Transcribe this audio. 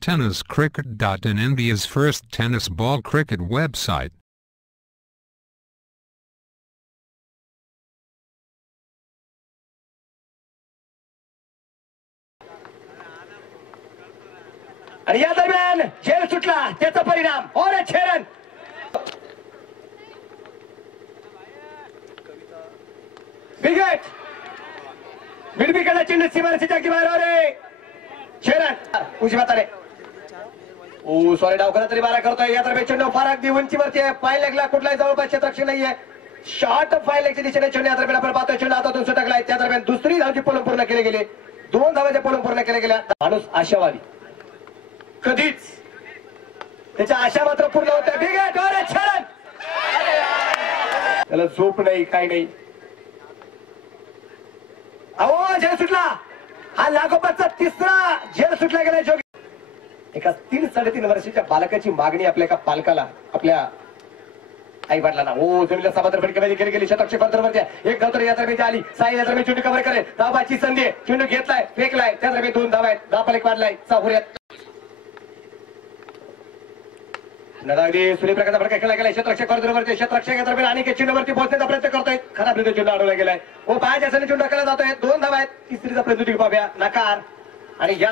TennisCricket.in, India's first tennis ball cricket website. आणि या दरम्यान झेल सुटला, त्याचा परिणाम और छेरन विकेट मिडविकेटला चेंडू सीमारेषेच्या अगदी बाहेर रे छेरन उजव्या तारे ओ सॉरी डाव करा तरी बारा करतोय. या दरम्यान चेंडू फार अगदी उंचीवरती आहे, पाय लेगला कुठलाही जवळपास क्षेत्ररक्षक नाहीये. शॉर्ट फाय लेगच्या दिशेने चेंडू या दरम्यान आपण पाहतोय चेंडू हातातून सुटकलाय. त्या दरम्यान दुसरी धावची पळून पूर्ण केले गेले, 2 धावाचे पळून पूर्ण केले गेल्या. माणूस आशावादी कधीच त्याच्या आशा मात्र पूर्ण होत्या. विकेट और छेरन त्याला झोप नाही काही नाही. अहो झेल सुटला, हा लागोपाठचा तिसरा झेल सुटला गेला. जोगी एका 3-3.5 वर्षाच्या बालकाची मागणी आपल्या एका पालकाला आपल्या आई वडिलांना ओ जमिनीला समुद्र फटकेमध्ये केली गेली. शतक बंदरवरती एक धाव तर या दरम्यान आली. साई या दरम्यान चेंडू कव्हर करेल, धावाची संधी आहे. चेंडू घेतलाय, फेकलाय, त्या दरम्यान 2 धावा आहेत. धाव एक वाढलाय चाहुऱ्यात. नदागदी सूर्यप्रकाशचा फटका खेळला गेलाय. क्षेत्ररक्षक कॉर्नरवरती, क्षेत्ररक्षक या दरम्यान आणि चेंडूवरती पोहोचण्याचा प्रयत्न करतोय. खराब रीतीने चेंडू अडवला गेलाय. ओ पायाच्या चेंडू टाकला जातोय. 2 धावा आहेत. तिसरीचा प्रयत्न पाहूया, नकार. आणि या